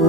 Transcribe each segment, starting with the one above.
Hello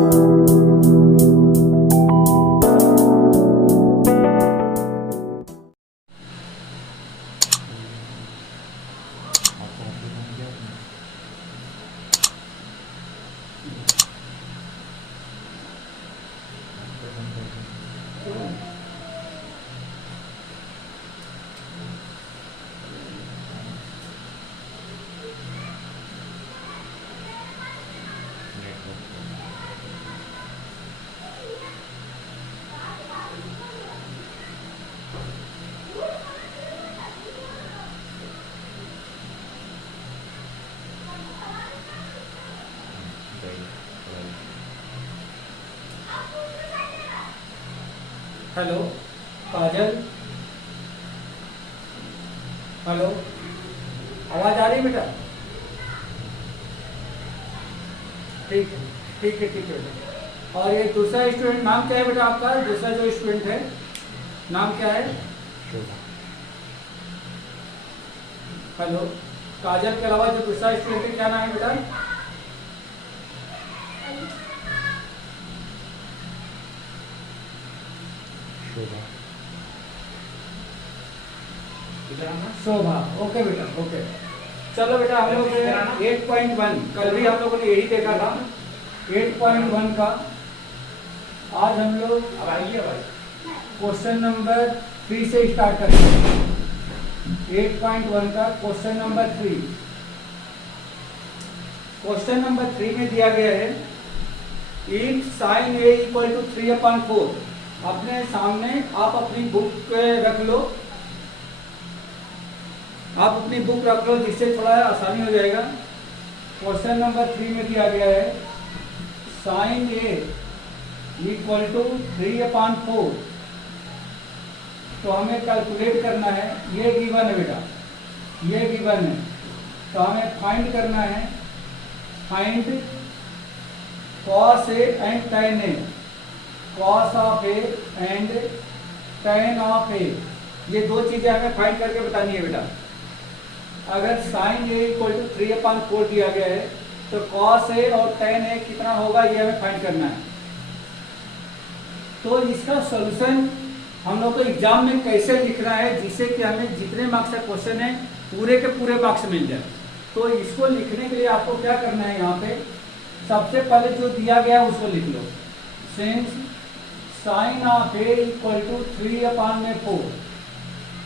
काजल, hello, आवाज़ आ रही है बेटा? ठीक है, ठीक है, ठीक है बेटा। और ये दूसरा स्टूडेंट नाम क्या है बेटा आपका? दूसरा जो स्टूडेंट है नाम क्या है? हेलो, काजल के अलावा जो दूसरा स्टूडेंट है क्या नाम है बेटा? शोभा। ओके बेटा, ओके। चलो बेटा, हम लोग 8.1 कल भी हम लोगों ने यही देखा था। 8.1 का आज हम लोग क्वेश्चन नंबर 3 से स्टार्ट करेंगे। 8.1 का क्वेश्चन नंबर 3। क्वेश्चन नंबर 3 में दिया गया है if sine A equal to 3/4। अपने सामने आप अपनी बुक रख लो, आप अपनी बुक रख लो जिससे थोड़ा आसानी हो जाएगा। क्वेश्चन नंबर 3 में दिया गया है साइन ए इक्वल टू 3/4। तो हमें कैलकुलेट करना है, ये गिवन है बेटा, ये गिवन है, तो हमें फाइंड करना है, find cos A and tan A, cos of A and tan of A. ये दो चीजें हमें फाइंड करके बतानी है बेटा। अगर साइन ए इक्वल टू 3/4 दिया गया है तो कॉस ए और tan ए कितना होगा ये हमें फाइंड करना है। तो इसका सॉल्यूशन हम लोग को एग्जाम में कैसे लिखना है जिससे कि हमें जितने मार्क्स का क्वेश्चन है पूरे के पूरे मार्क्स मिल जाए। तो इसको लिखने के लिए आपको क्या करना है, यहाँ पे सबसे पहले जो दिया गया है उसको लिख लो। Since sine of A equal to 3/4।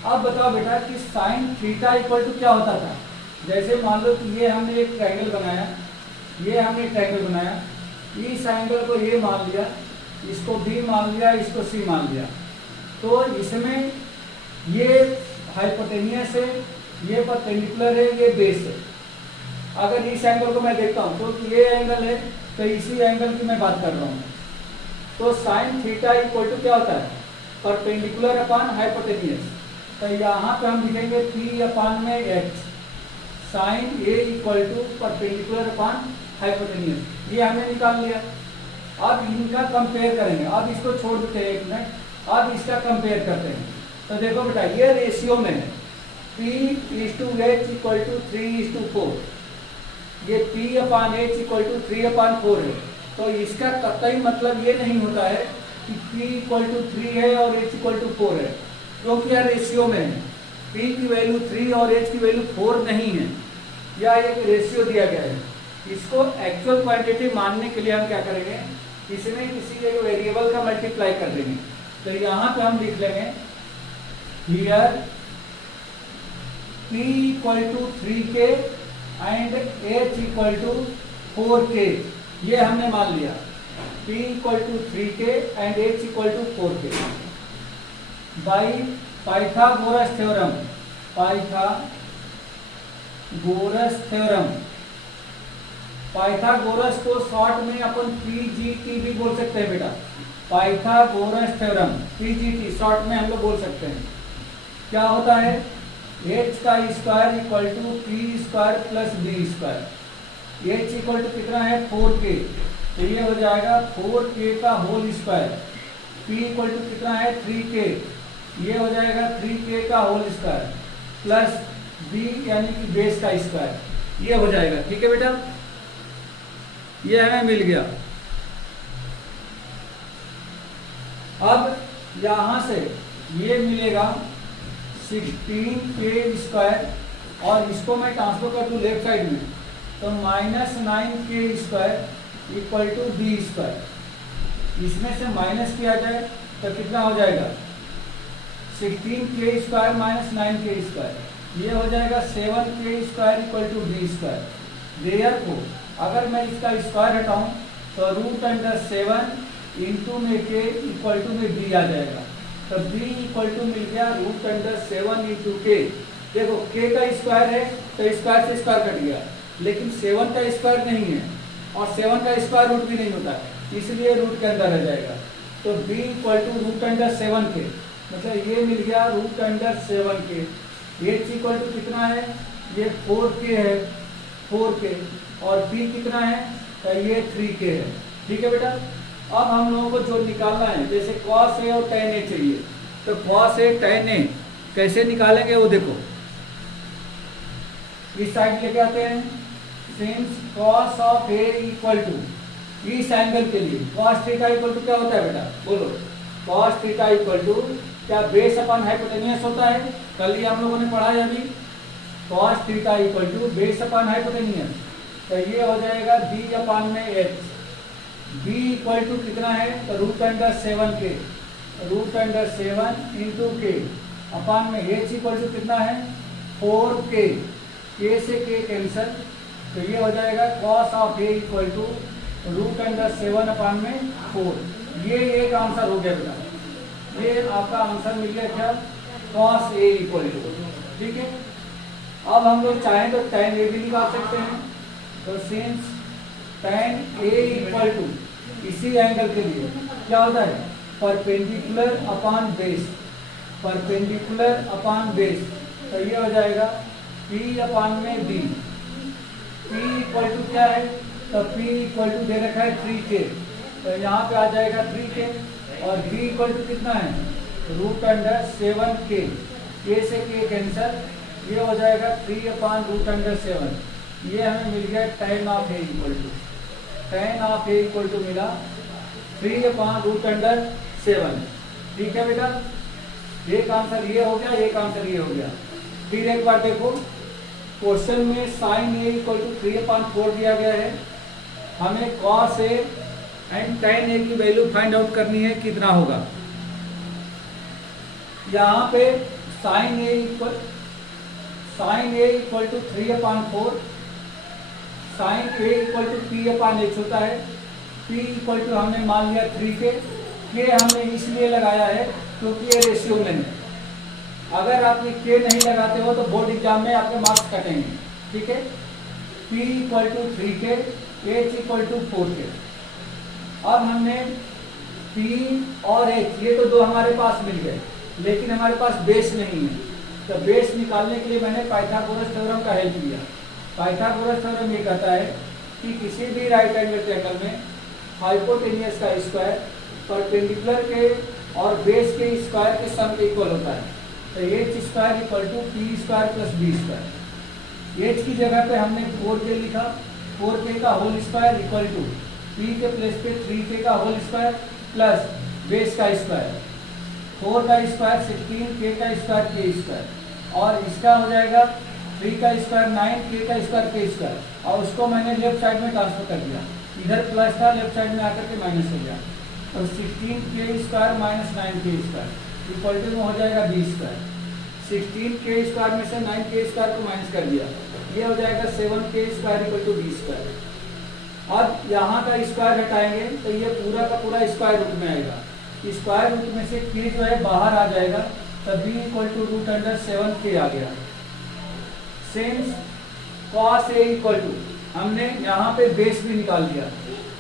अब बताओ बेटा कि साइन थीटा इक्वल टू क्या होता था। जैसे मान लो कि ये हमने एक ट्रायंगल बनाया, ये हमने एक ट्रायंगल बनाया, इस एंगल को ये मान लिया, इसको बी मान लिया, इसको सी मान लिया। तो इसमें ये हाइपोटेनियस है, ये परपेंडिकुलर है, ये बेस है। अगर इस एंगल को मैं देखता हूँ तो ये एंगल है, तो इसी एंगल की मैं बात कर रहा हूँ। तो साइन थीटा इक्वल टू क्या होता है, परपेंडिकुलर अपॉन हाइपोटेनियस। तो यहाँ पे हम लिखेंगे P/H, sine A equal to perpendicular upon hypotenuse. ये हमने निकाल लिया। अब इनका कंपेयर करेंगे। अब इसको छोड़ देते हैं एक मिनट, अब इसका कंपेयर करते हैं। तो देखो बेटा ये रेशियो में है P/H इक्वल टू 3:4। ये P/H इक्वल टू 3/4 है। तो इसका कतई मतलब ये नहीं होता है कि P इक्वल टू 3 है और H इक्वल टू 4 है, क्योंकि यह रेशियो में है। P की वैल्यू 3 और H की वैल्यू 4 नहीं है, यह एक रेशियो दिया गया है। इसको एक्चुअल क्वांटिटी मानने के लिए हम क्या करेंगे, इसमें किसी एक वेरिएबल का मल्टीप्लाई कर देंगे। तो यहाँ पे हम लिख लेंगे here P equal to 3K and H equal to 4K। ये हमने मान लिया P equal to 3K and H equal to 4K by Pythagoras theorem. Pythagoras theorem, Pythagoras को शॉर्ट में अपन PGT भी बोल सकते हैं बेटा। पाइथागोरस थ्योरम PGT शॉर्ट में हम लोग बोल सकते हैं। क्या होता है, h का square equal to p square plus b square. h equal to कितना है 4k, तो ये हो जाएगा 4k का whole square. p equal to कितना है 3k, ये हो जाएगा 3k का होल स्क्वायर प्लस b यानी कि बेस का स्क्वायर, ये हो जाएगा। ठीक है बेटा, ये हमें मिल गया। अब यहाँ से ये मिलेगा 16k² और इसको मैं ट्रांसफर कर दूँ लेफ्ट साइड में तो -9k² इक्वल टू b²। इसमें से माइनस किया जाए तो कितना हो जाएगा 16k² माइनस 9k², ये हो जाएगा 7k² equal to b²। Therefore अगर मैं इसका स्क्वायर हटाऊं तो √7 इंटू में k इक्वल टू में b आ जाएगा। तो b इक्वल टू मिल गया √7 इंटू k। देखो k का स्क्वायर है तो स्क्वायर से स्क्वायर कट गया, लेकिन 7 का स्क्वायर नहीं है और 7 का स्क्वायर रूट भी नहीं होता, इसलिए रूट के अंदर आ जाएगा। तो b इक्वल टू √7k, मतलब ये मिल गया √7k। h इक्वल टू कितना है, ये 4k है, 4k और b कितना है तो ये 3k है। ठीक है बेटा। अब हम लोगों को जो निकालना है, जैसे cos a और tan a चाहिए, तो cos a tan a कैसे निकालेंगे वो देखो, इस साइड लेके आते हैं। Since cos of a equal to, इस एंगल के लिए cos थीटा इक्वल टू क्या होता है बेटा, बोलो। cos थीटा इक्वल टू क्या बेस अपॉन हाइपोटेन्यूस होता है, कल ही हम लोगों ने पढ़ा है अभी। cos theta equal to base upon hypotenuse, तो ये हो जाएगा b अपॉन में h। b इक्वल टू कितना है तो √7k, √7 इंटू k अपॉन में h इक्वल टू कितना है 4k, k से k कैंसल, तो ये हो जाएगा cos of a equal to √7 upon में 4। ये एक आंसर हो गया बेटा, ये आपका आंसर मिल गया क्या, cos a इक्वल टू। ठीक है। अब हम लोग चाहें तो tan a भी निकाल सकते हैं। तो since tan a equal to इसी एंगल के लिए क्या होता है perpendicular upon base, perpendicular upon base, तो ये हो जाएगा p अपॉन में b। p इक्वल टू क्या है तो p इक्वल टू दे रखा है 3k, तो यहाँ पे आ जाएगा 3k और b इक्वल टू कितना है √7k, k से k कैंसल, ये हो जाएगा 3 अपॉन √7। ये हमें मिल गया tan of a equal to, tan of a equal to मिला 3 अपॉन √7। ठीक है बेटा। एक आंसर ये हो गया, एक आंसर ये हो गया। फिर एक बार देखो, क्वेश्चन में sin a इक्वल टू 3/4 दिया गया है, हमें cos a and tan a की वैल्यू फाइंड आउट करनी है, कितना होगा। यहाँ पे sin a equal to 3/4, sin a equal to p/h होता है। p इक्वल टू हमने मान लिया 3k, k हमने इसलिए लगाया है क्योंकि ये रेशियो में है। अगर आप ये k नहीं लगाते हो तो बोर्ड एग्जाम में आपके मार्क्स कटेंगे। ठीक है। p equal to 3k, h equal to 4k। अब हमने p और h ये तो दो हमारे पास मिल गए, लेकिन हमारे पास बेस नहीं है, तो बेस निकालने के लिए मैंने पाइथागोरस थ्योरम का हेल्प लिया। पाइथागोरस थ्योरम ये कहता है कि किसी भी राइट एंगल ट्रायंगल में हाइपोटेन्यूस का स्क्वायर परपेंडिकुलर के और बेस के स्क्वायर के सम के इक्वल होता है। तो h² equal to p² plus b²। h की जगह पे हमने 4k लिखा, 4k का whole square equal to p के प्लेस पे 3k का होल स्क्वायर प्लस बेस का स्क्वायर, 4 का स्क्वायर 16, k का स्क्वायर k², और इसका हो जाएगा 3 का स्क्वायर 9, k का स्क्वायर k², और उसको मैंने लेफ्ट साइड में ट्रांसफर कर दिया, इधर प्लस था लेफ्ट साइड में आकर के माइनस हो गया। तो 16k² minus 9k² equal to हो जाएगा b²। 16k² में से 9k² को माइनस कर दिया, ये हो जाएगा 7k² इक्वल टू b²। अब यहाँ का स्क्वायर हटाएंगे तो ये पूरा का पूरा स्क्वायर रूट में आएगा, स्क्वायर रूट में से k जो है बाहर आ जाएगा, तो b इक्वल टू √7k आ गया। Since cos a equal to, हमने यहाँ पे बेस भी निकाल दिया।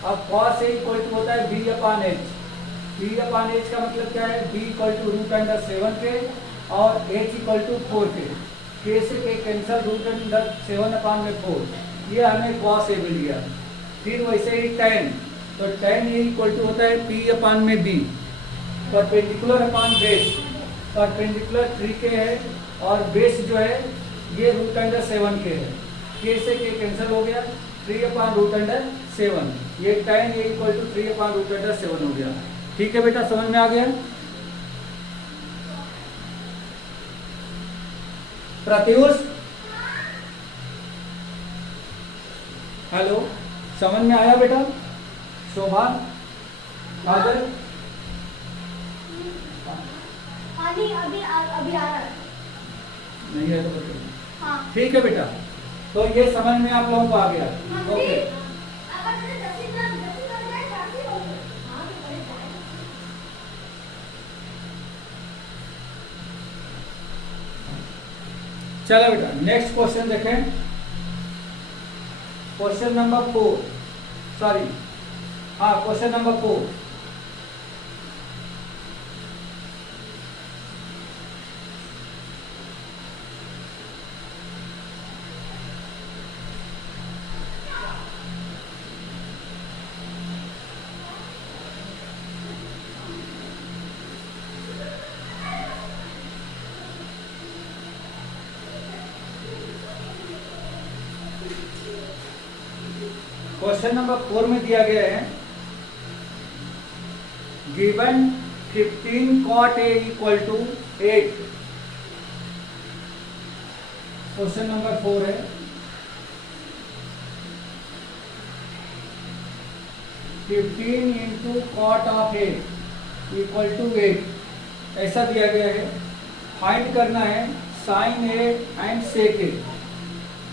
अब cos a इक्वल टू होता है b/h। b/h का मतलब क्या है, b इक्वल टू √7k और h equal to 4k, k से k कैंसल, √7/4, ये हमें cos a मिल गया। फिर वैसे ही tan, तो tan a इक्वल टू होता है p/b, perpendicular upon base, perpendicular 3k है और बेस जो है ये √7k है, k से k कैंसिल हो गया, 3/√7, ये tan a इक्वल टू 3/√7 हो गया। ठीक है बेटा, समझ में आ गया? प्रत्युष, हेलो, समझ में आया बेटा? शोभा, काजल, अभी अभी अभी आ रहा है। नहीं है तो बताइए। हाँ। ठीक है बेटा, तो ये समझ में आप लोगों को आ गया? ओके। चलो बेटा, नेक्स्ट क्वेश्चन देखें। क्वेश्चन नंबर 4, सॉरी, हाँ, क्वेश्चन नंबर 4। क्वेश्चन नंबर 4 में दिया गया है, given 15 cot A equal to 8। Question number 4 है, 15 into cot of A equal to 8 ऐसा दिया गया है। फाइंड करना है sine A and sec A।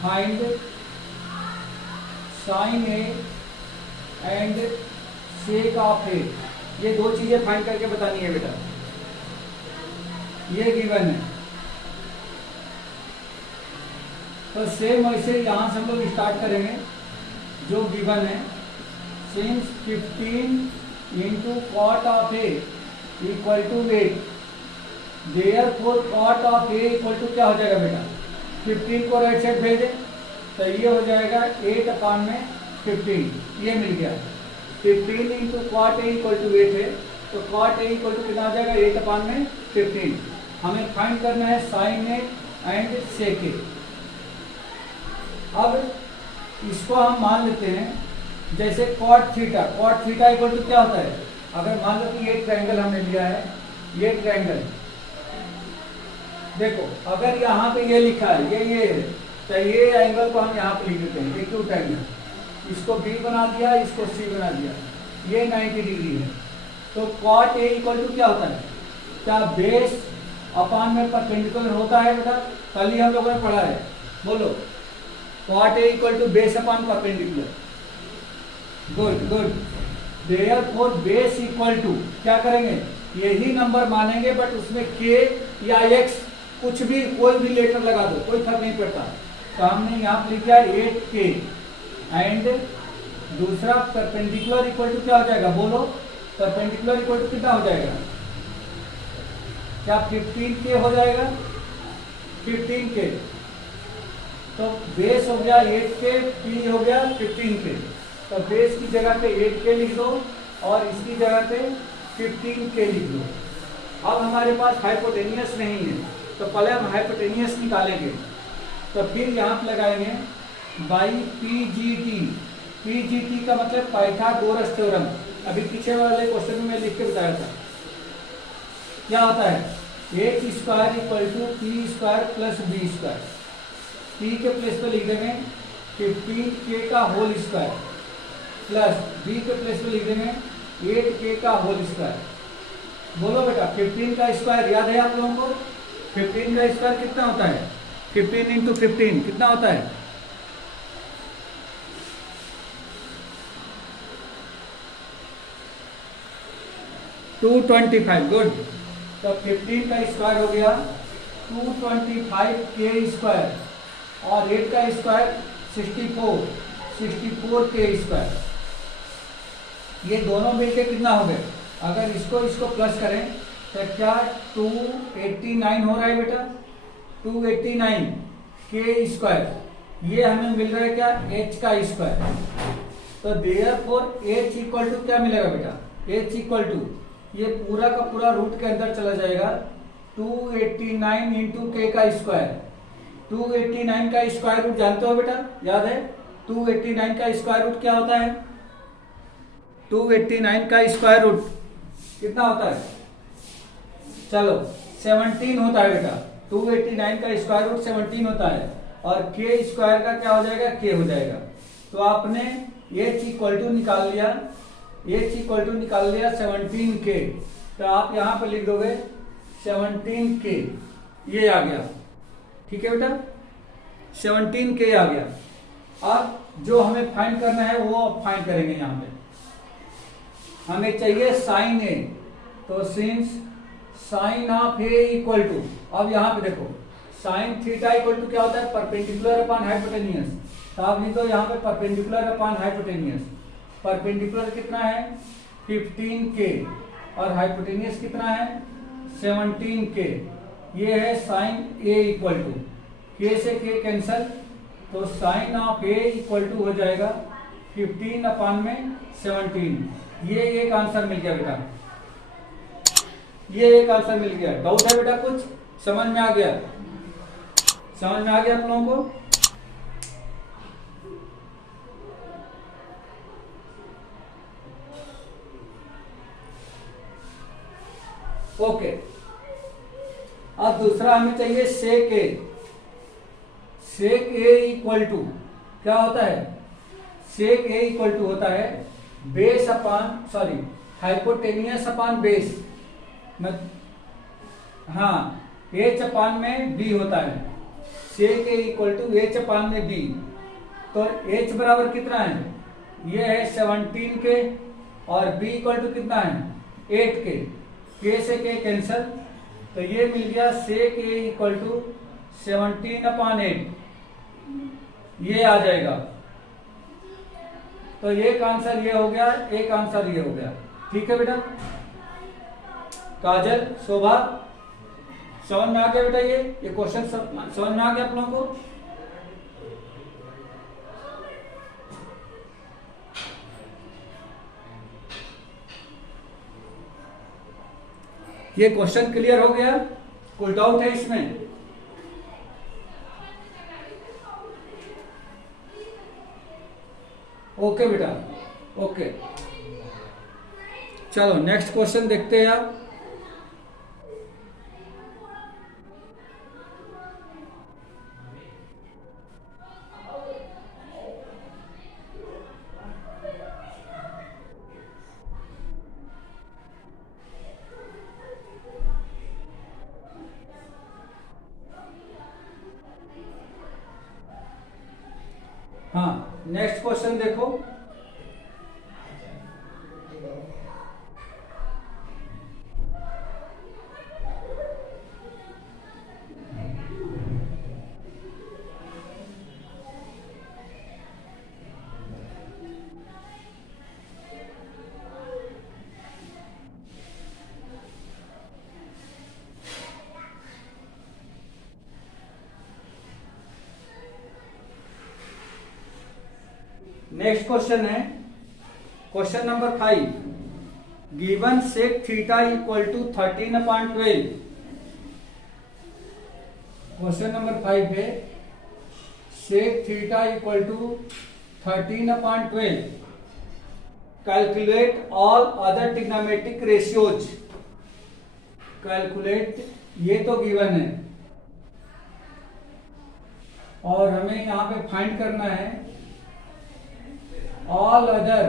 Find sine A and sec of A, ये दो चीजें फाइंड करके बतानी है बेटा। ये गिवन है, तो सेम वैसे यहां से हम लोग स्टार्ट करेंगे। जो गिवन है, since 15 into cot of A equal to 8, therefore cot of A equal to क्या हो जाएगा बेटा? 15 को राइट साइड भेज दें तो ये हो जाएगा 8/15, ये मिल गया। 15 into cot A equal to 8 है, तो कॉट ए इक्वल टू कितना आ जाएगा? 8/15। हमें फाइंड करना है साइन ए एंड सेक ए। अब इसको हम मान लेते हैं जैसे cot theta. Cot theta equal to क्या होता है? अगर मान लो कि ये ट्रायंगल हमने लिया है, ये ट्रायंगल देखो, अगर यहाँ पे ये लिखा है, ये है, तो ये एंगल को हम यहाँ पे लिख देते हैं, एक्यूट एंगल। इसको बी बना दिया, इसको सी बना दिया, ये 90 डिग्री है। तो कॉट ए इक्वल टू क्या होता है? क्या बेस अपान में परपेंडिकुलर होता है बेटा? कल ही हम लोगों ने पढ़ा है, बोलो। Cot A equal to base upon perpendicular. Good good. Therefore base equal to क्या करेंगे? यही नंबर मानेंगे, बट उसमें के या एक्स कुछ भी, कोई भी लेटर लगा दो, कोई फर्क नहीं पड़ता। तो हमने यहाँ पे लिखा है 8K एंड दूसरा परपेंडिकुलर इक्वल टू क्या हो जाएगा? बोलो, परपेंडिकुलर इक्वल टू कितना हो जाएगा? क्या 15K हो जाएगा? 15K। तो बेस हो गया 8K, P हो गया 15K। तो बेस की जगह पे 8K लिख दो और इसकी जगह पे 15K लिख दो। अब हमारे पास हाइपोटेनियस नहीं है, तो पहले हम हाइपोटेनियस निकालेंगे। तो फिर यहाँ पे लगाएंगे बाई PGT। PGT का मतलब पाइथागोरस थ्योरम। अभी पीछे वाले क्वेश्चन में मैं लिख के बताया था। क्या होता है? h square equal to P square plus B square. p के प्लेस पे लिख देंगे 15K का होल स्क्वायर प्लस b के प्लेस पे लिख देंगे 8K का होल स्क्वायर। बोलो बेटा, 15 का स्क्वायर याद है आप लोगों को? 15 का स्क्वायर कितना होता है? 15 इंटू 15 कितना होता है? 225। गुड। तो 15 का स्क्वायर हो गया 225K स्क्वायर और 8 का स्क्वायर 64K स्क्वायर। ये दोनों मिलके कितना हो गए? अगर इसको प्लस करें तो क्या 289 हो रहा है बेटा? 289K square. ये हमें मिल रहा है क्या? h का स्क्वायर। तो देयरफॉर h इक्वल टू क्या मिलेगा बेटा? h इक्वल टू ये पूरा का पूरा रूट के अंदर चला जाएगा 289 इंटू के का स्क्वायर। 289 का स्क्वायर रूट जानते हो बेटा? याद है? 289 का स्क्वायर रूट क्या होता है? 289 का स्क्वायर रूट कितना होता है, चलो 17 होता है बेटा। 289 का स्क्वायर रूट 17 होता है और के स्क्वायर का क्या हो जाएगा, के हो जाएगा। तो आपने एच इक्वल टू निकाल लिया, एच इक्वल टू निकाल लिया 17 के, तो आप यहाँ पर लिख दोगे 17 के, ये आ गया। ठीक है बेटा, 17 के आ गया। अब जो हमें फाइंड करना है वो अब फाइंड करेंगे। यहाँ पे हमें चाहिए साइन ए, तो since sine of A equal to, अब यहाँ पे देखो साइन थीटा इक्वल टू क्या होता है, परपेंडिकुलर अपॉन हाइपोटेनियस। तो आप लिख दो यहाँ पे परपेंडिकुलर अपॉन हाइपोटेनियस। परपेंडिकुलर कितना है 15 के और हाइपोटेनियस कितना है 17 के। ये है साइन ए इक्वल टू, के से के कैंसल, तो sine of A equal to हो जाएगा 15 अपॉन में 17। ये एक आंसर मिल गया बेटा, ये एक आंसर मिल गया। डाउट है बेटा कुछ, समझ में आ गया, समझ में आ गया आप लोगों को। ओके, अब दूसरा हमें चाहिए सेक ए। सेक ए इक्वल टू क्या होता है, सेक ए इक्वल टू होता है base upon, sorry hypotenuse upon base, हाँ एच अपॉन में बी होता है। सेक ए इक्वल टू एच अपॉन में बी, तो एच बराबर कितना है, ये है 17 के और बी इक्वल टू कितना है 8 के से के कैंसल, तो ये मिल गया सेक ए इक्वल टू 17 अपॉन 8, ये आ जाएगा। तो एक आंसर ये हो गया, एक आंसर ये हो गया। ठीक है बेटा, काजल, शोभा, समझ में आ गया बेटा, ये क्वेश्चन समझ में आ गया आप लोगों को। ये क्वेश्चन क्लियर हो गया, कोई डाउट है इसमें? ओके बेटा, ओके, चलो नेक्स्ट क्वेश्चन देखते हैं आप। हाँ, नेक्स्ट क्वेश्चन देखो। नेक्स्ट क्वेश्चन है question number 5, given sec theta equal to 13/12। Question number 5 है sec theta equal to 13/12, calculate all other trigonometric ratios. Calculate, ये तो गिवन है और हमें यहां पे फाइंड करना है ऑल अदर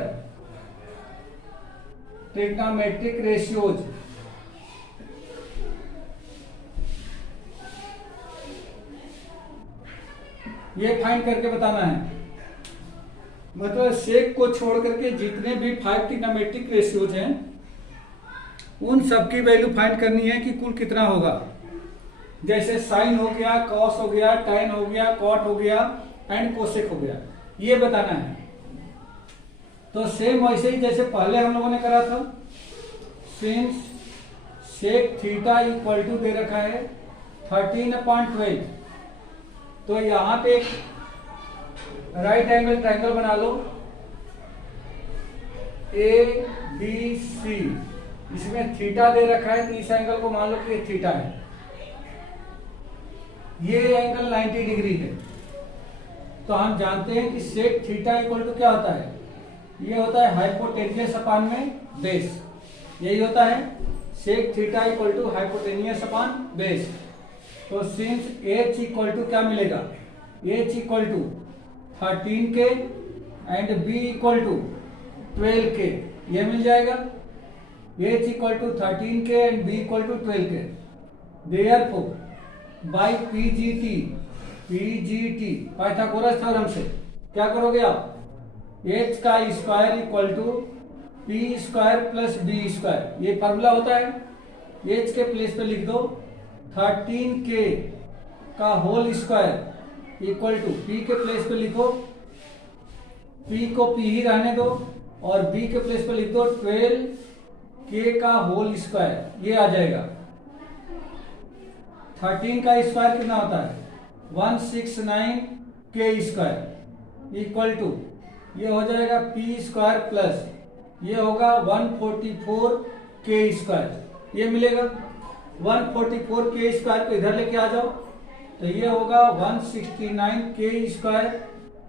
ट्रिग्नोमेट्रिक रेशियोज। ये फाइंड करके बताना है, मतलब सेक को छोड़ करके जितने भी 5 ट्रिग्नोमेट्रिक रेशियोज हैं उन सबकी वैल्यू फाइंड करनी है कि कुल कितना होगा। जैसे साइन हो गया, कॉस हो गया, टाइन हो गया, कॉट हो गया एंड कोसेक हो गया, ये बताना है। तो सेम वैसे ही जैसे पहले हम लोगों ने करा था, since sec theta equal to दे रखा है 13/12, तो यहां पे एक राइट एंगल ट्रायंगल बना लो ABC, इसमें थीटा दे रखा है, तो इस एंगल को मान लो कि ये थीटा है, ये एंगल 90 डिग्री है। तो हम जानते हैं कि सेक थीटा इक्वल टू क्या होता है, ये होता है हाइपोटेनियस अपॉन में बेस। यही होता है sec theta equal to hypotenuse upon base. तो सिंस एच इक्वल टू क्या मिलेगा, H equal to 13K and B equal to 12K, ये मिल जाएगा। H equal to 13K and B equal to 12K। Therefore by PGT Pythagoras theorem से क्या करोगे आप, एच का square equal to P square plus B square, ये formula होता है। एच के प्लेस पे लिख दो 13K का whole square equal to P के प्लेस पे लिखो, पी को पी ही रहने दो, और बी के प्लेस पे लिख दो 12K का होल स्क्वायर, ये आ जाएगा। 13 का स्क्वायर कितना होता है 169K स्क्वायर इक्वल टू ये हो जाएगा पी स्क्वायर प्लस ये होगा 144K स्क्वायर, ये मिलेगा। 144K स्क्वायर को इधर लेके आ जाओ, तो ये होगा 169K square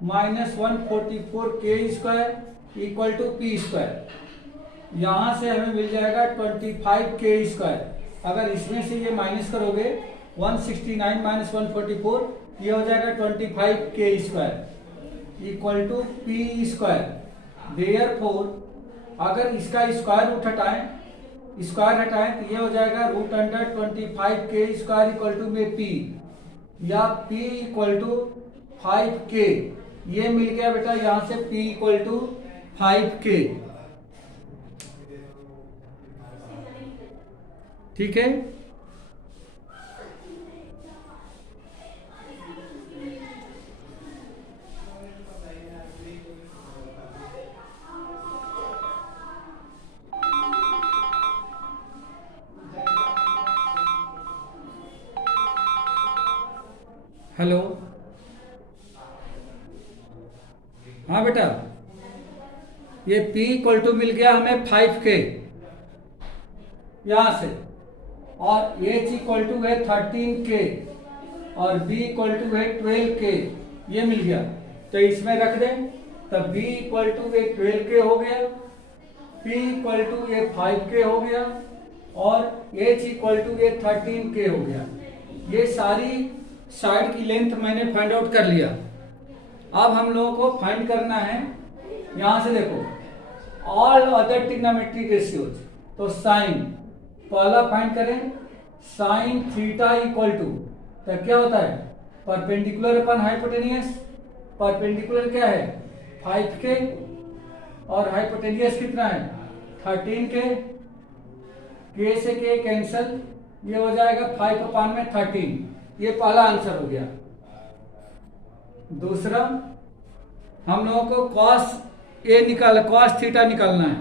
minus 144K square equal to P square. यहां से हमें मिल जाएगा 25K स्क्वायर। अगर इसमें से ये माइनस करोगे 169 माइनस 144, ये हो जाएगा 25K square equal to P square. Therefore अगर इसका स्क्वायर रूट हटाएं तो ये हो जाएगा root under 25K square equal to में पी, या P इक्वल टू 5K, ये मिल गया बेटा यहां से P इक्वल टू 5K। ठीक है, हेलो, हाँ बेटा, ये P इक्वल टू मिल गया हमें 5K यहां से, और H इक्वल टू है 13K और B इक्वल टू है 12K, ये मिल गया। तो इसमें रख दें, तब B इक्वल टू 12K हो गया, P इक्वल टू 5K हो गया, और H इक्वल टू 13K हो गया। ये सारी साइड की लेंथ मैंने फाइंड आउट कर लिया। अब हम लोगों को फाइंड करना है, यहां से देखो ऑल अदर ट्रिग्नोमेट्रिक रेशियोज। तो साइन पहला फाइंड करें, साइन थीटा इक्वल टू, तो क्या होता है परपेंडिकुलर अपन हाइपोटेनियस। परपेंडिकुलर क्या है 5K और हाइपोटेनियस कितना है 13K, K से K कैंसल, ये हो जाएगा 5/13। ये पहला आंसर हो गया। दूसरा हम लोगों को कॉस थीटा निकालना है।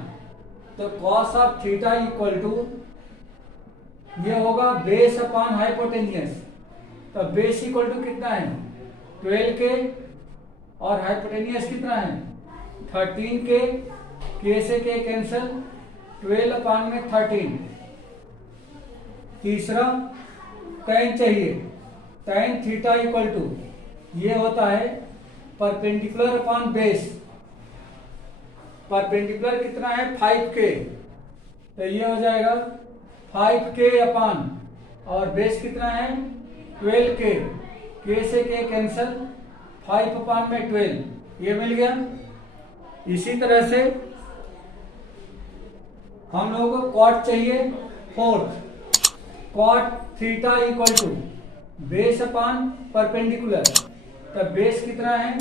तो cos of theta equal to ये होगा बेस अपॉन हाइपोटेनियस। तो बेस इक्वल टू कितना है 12K और हाइपोटेनियस कितना है 13K, K से K कैंसल, 12/13। तीसरा tan चाहिए, tan थीटा इक्वल टू ये होता है परपेंडिकुलर अपॉन बेस। परपेंडिकुलर कितना है 5K, तो ये हो जाएगा 5K अपॉन, और बेस कितना है 12K, K से K कैंसल, 5/12, ये मिल गया। इसी तरह से हम लोगों को कॉट चाहिए 4, cot theta equal to base upon perpendicular. तो बेस कितना है,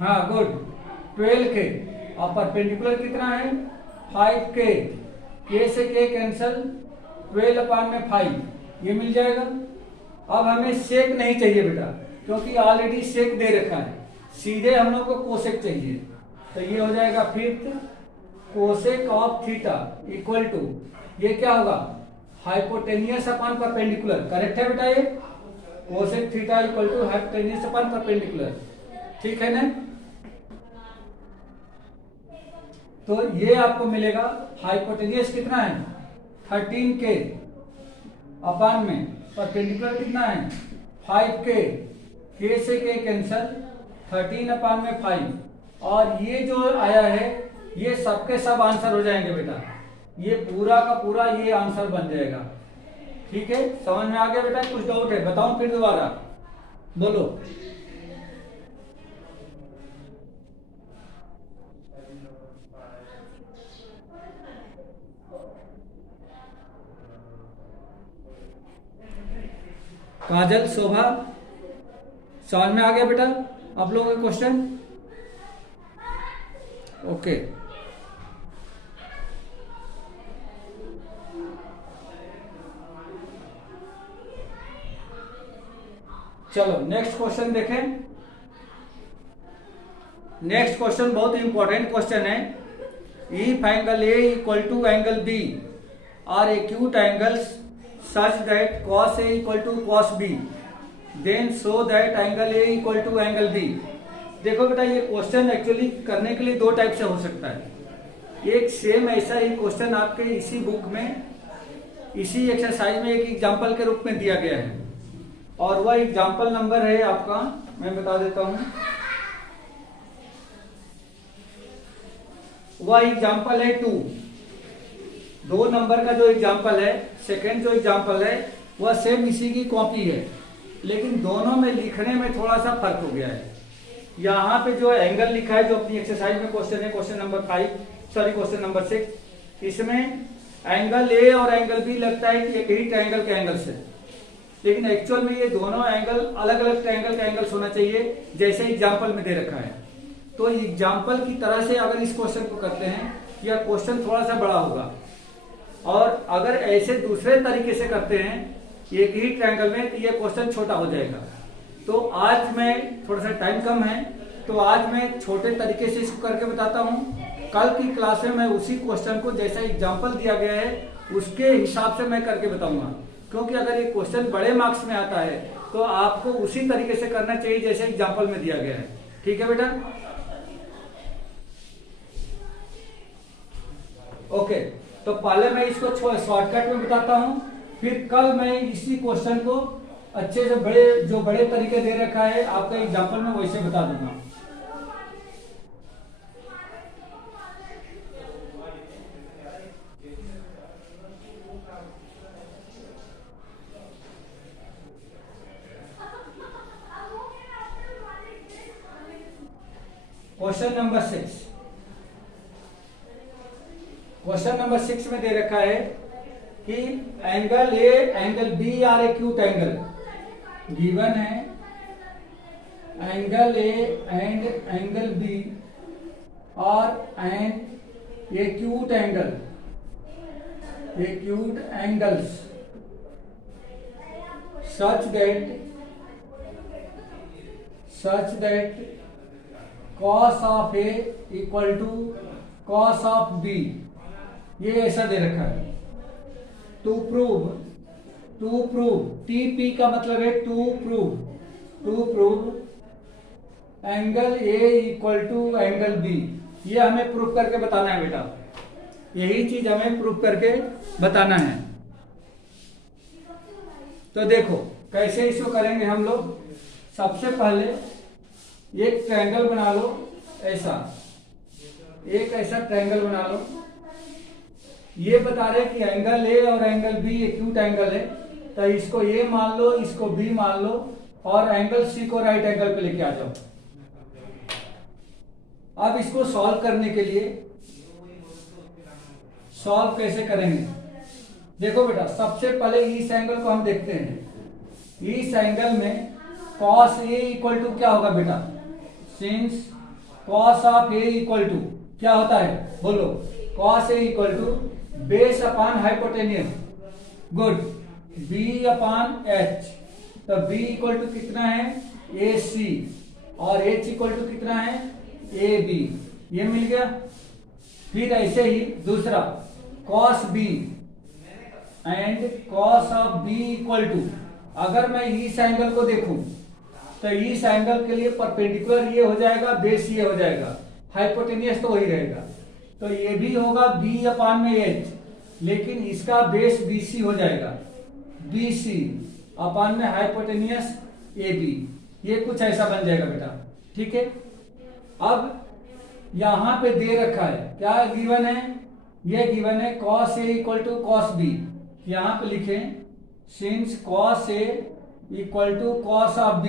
हाँ गुड 12K, और परपेंडिकुलर कितना है 5K, K से K कैंसल, 12/5, ये मिल जाएगा। अब हमें सेक नहीं चाहिए बेटा, क्योंकि ऑलरेडी सेक दे रखा है, सीधे हम लोग को कोसेक चाहिए। तो ये हो जाएगा fifth, cosec of theta equal to ये क्या होगा हाइपोटेनियस अपॉन परपेंडिकुलर। करेक्ट है बेटा, ये cosec theta equal to hypotenuse upon perpendicular, ठीक है ना। तो ये आपको मिलेगा हाइपोटेनियस कितना है 13K अपॉन में परपेंडिकुलर कितना है 5K, K से K कैंसल, 13/5, और ये जो आया है ये सबके सब आंसर हो जाएंगे बेटा। ये पूरा का पूरा ये आंसर बन जाएगा। ठीक है, समझ में आ गया बेटा? कुछ डाउट है? बताओ फिर दोबारा बोलो। काजल, शोभा, समझ में आ गया बेटा आप लोगों का क्वेश्चन? ओके, चलो नेक्स्ट क्वेश्चन देखें। नेक्स्ट क्वेश्चन बहुत इंपॉर्टेंट क्वेश्चन है। If angle A equal to angle B are acute angles such that cos A equal to cos B, then show that angle A equal to angle B। देखो बेटा, ये question actually करने के लिए दो type से हो सकता है। एक सेम ऐसा ही क्वेश्चन आपके इसी बुक में, इसी एक्सरसाइज में एक एग्जांपल के रूप में दिया गया है, और वह एग्जांपल नंबर है आपका, मैं बता देता हूं। वह एग्जांपल है 2। 2 नंबर का जो एग्जाम्पल है, सेकेंड जो एग्जाम्पल है, वह सेम इसी की कॉपी है, लेकिन दोनों में लिखने में थोड़ा सा फर्क हो गया है। यहाँ पे जो एंगल लिखा है, जो अपनी एक्सरसाइज में क्वेश्चन है, क्वेश्चन नंबर 6, इसमें एंगल ए और एंगल बी लगता है कि एक ही ट्रायंगल के एंगल से, लेकिन एक्चुअल में ये दोनों एंगल अलग अलग ट्रायंगल का एंगल्स होना चाहिए, जैसे एग्जाम्पल में दे रखा है। तो एग्जाम्पल की तरह से अगर इस क्वेश्चन को करते हैं, यह क्वेश्चन थोड़ा सा बड़ा होगा, और अगर ऐसे दूसरे तरीके से करते हैं एक ही ट्रायंगल में, तो ये क्वेश्चन छोटा हो जाएगा। तो आज मैं, थोड़ा सा टाइम कम है, तो आज मैं छोटे तरीके से इसको करके बताता हूँ। कल की क्लास में मैं उसी क्वेश्चन को जैसा एग्जाम्पल दिया गया है उसके हिसाब से मैं करके बताऊंगा, क्योंकि अगर ये क्वेश्चन बड़े मार्क्स में आता है तो आपको उसी तरीके से करना चाहिए जैसे एग्जाम्पल में दिया गया है। ठीक है बेटा? ओके, तो पहले मैं इसको शॉर्टकट में बताता हूं, फिर कल मैं इसी क्वेश्चन को अच्छे से बड़े तरीके दे रखा है आपका एग्जांपल में वैसे बता दूंगा। क्वेश्चन नंबर 6 में दे रखा है कि angle A angle B are acute angle given है। Angle A and angle B are an acute angles such that cos of A equal to cos of B, ये ऐसा दे रखा है। टू प्रूव TP का मतलब है to prove angle A equal to angle B, ये हमें प्रूव करके बताना है बेटा, यही चीज हमें प्रूव करके बताना है। तो देखो कैसे इसको करेंगे हम लोग। सबसे पहले एक ट्रायंगल बना लो, एक ऐसा ट्रायंगल बना लो। ये बता रहे कि एंगल ए और एंगल बी एक्यूट एंगल है, तो इसको ए मान लो, इसको बी मान लो, और एंगल सी को राइट एंगल पे लेके आ जाओ। अब इसको सॉल्व करने के लिए सॉल्व कैसे करेंगे, देखो बेटा, सबसे पहले इस एंगल को हम देखते हैं। इस एंगल में cos A इक्वल टू क्या होगा बेटा? Since cos of A equal to क्या होता है, बोलो? cos A equal to base upon hypotenuse, good, B upon H। तो B इक्वल टू कितना है? AC, और H इक्वल टू कितना है? AB। ये मिल गया। फिर ऐसे ही दूसरा cos B and cos of B equal to, अगर मैं इस एंगल को देखूं तो इस एंगल के लिए परपेंडिकुलर ये हो जाएगा, बेस ये हो जाएगा, हाइपोटेनियस तो वही रहेगा, तो ये भी होगा B अपॉन में H, लेकिन इसका बेस BC हो जाएगा, BC अपॉन में हाइपोटेनियस AB। ये कुछ ऐसा बन जाएगा बेटा। ठीक है, अब यहां पे दे रखा है क्या गिवन है? ये गिवन है cos A equal to cos B। यहाँ पे लिखें since cos A equal to cos of B।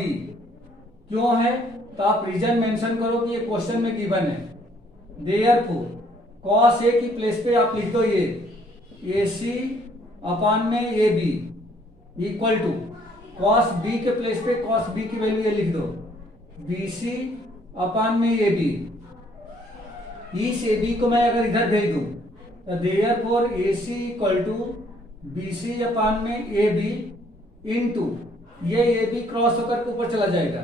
क्यों है तो आप रीजन मेंशन करो कि ये क्वेश्चन में गिवन है। देयरफॉर cos A की प्लेस पे आप लिख दो ये AC अपॉन में AB equal to cos B के प्लेस पे cos B की वैल्यू ये लिख दो BC अपॉन में AB। इस AB को मैं अगर इधर भेज दूं तो therefore AC equal to BC upon में AB इनटू ये AB क्रॉस होकर के ऊपर चला जाएगा,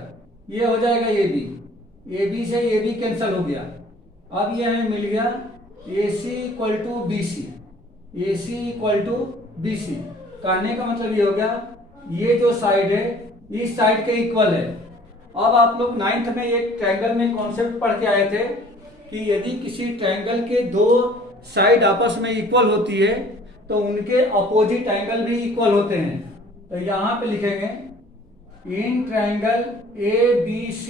ये हो जाएगा AB से AB कैंसिल हो गया। अब ये हमें मिल गया AC इक्वल टू BC। कहने का मतलब ये हो गया ये जो साइड है इस साइड के इक्वल है। अब आप लोग 9th में एक ट्रायंगल में कॉन्सेप्ट पढ़ के आए थे कि यदि किसी ट्रायंगल के दो साइड आपस में इक्वल होती है तो उनके अपोजिट एंगल भी इक्वल होते हैं। तो यहां पे लिखेंगे in triangle ABC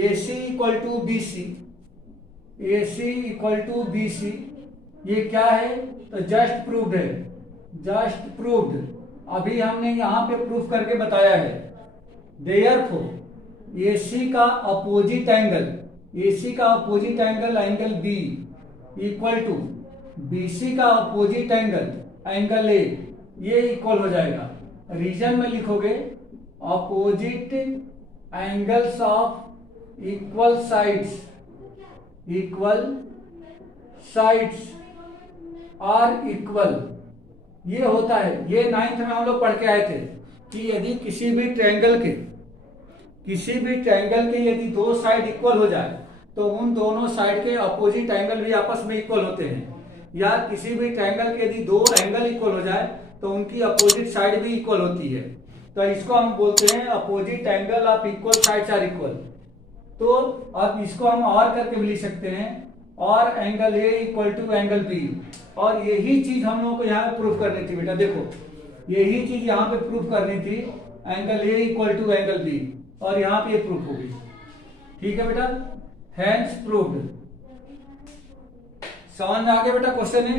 AC equal to BC, ये क्या है तो जस्ट प्रूव्ड अभी हमने यहां पे प्रूफ करके बताया है। देयरफॉर AC का opposite angle angle B equal to BC का अपोजिट एंगल A, ये इक्वल हो जाएगा। रीजन में लिखोगे opposite angles of equal sides are equal, ये होता है। ये 9th में हम लोग पढ़ के आए थे कि यदि किसी भी ट्रायंगल के यदि दो साइड इक्वल हो जाए तो उन दोनों साइड के अपोजिट एंगल भी आपस में इक्वल होते हैं। या किसी भी ट्रायंगल के यदि दो एंगल इक्वल हो जाए तो उनकी अपोजिट साइड भी इक्वल होती है। तो इसको हम बोलते हैं opposite angle of equal sides are equal. तो अब इसको हम और करके भी लिख सकते हैं और angle A equal to angle B। और यही चीज हम लोगों को यहाँ पे प्रूफ करनी थी बेटा, देखो यही चीज यहाँ पे प्रूफ करनी थी, angle A equal to angle B, और यहाँ पे ये प्रूफ होगी। ठीक है बेटा, हैंस प्रूव्ड। समझ में आ गया बेटा क्वेश्चन है?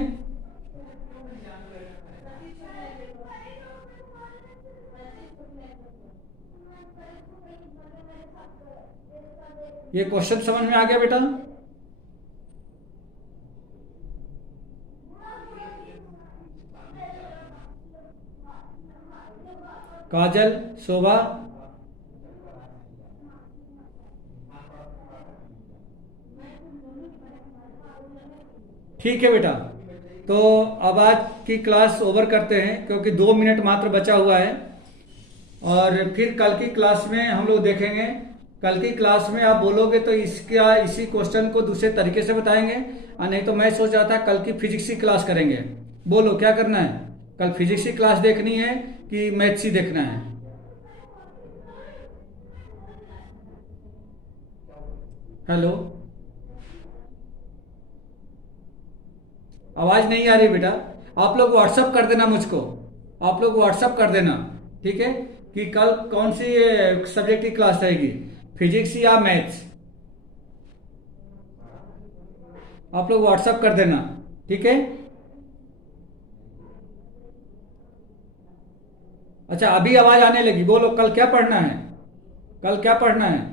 ये क्वेश्चन समझ में आ गया बेटा? काजल, शोभा, ठीक है बेटा। तो अब आज की क्लास ओवर करते हैं क्योंकि 2 मिनट मात्र बचा हुआ है, और फिर कल की क्लास में हम लोग देखेंगे। कल की क्लास में आप बोलोगे तो इसी क्वेश्चन को दूसरे तरीके से बताएंगे, और नहीं तो मैं सोच रहा था कल की फिजिक्स की क्लास करेंगे। बोलो क्या करना है? कल फिजिक्स की क्लास देखनी है कि मैथ्स ही देखना है? हेलो, आवाज नहीं आ रही बेटा। आप लोग व्हाट्सअप कर देना मुझको, आप लोग व्हाट्सअप कर देना, ठीक है, कि कल कौन सी सब्जेक्ट की क्लास रहेगी, फिजिक्स या मैथ्स। आप लोग व्हाट्सअप कर देना, ठीक है। अच्छा, अभी आवाज आने लगी। बोलो कल क्या पढ़ना है? कल क्या पढ़ना है?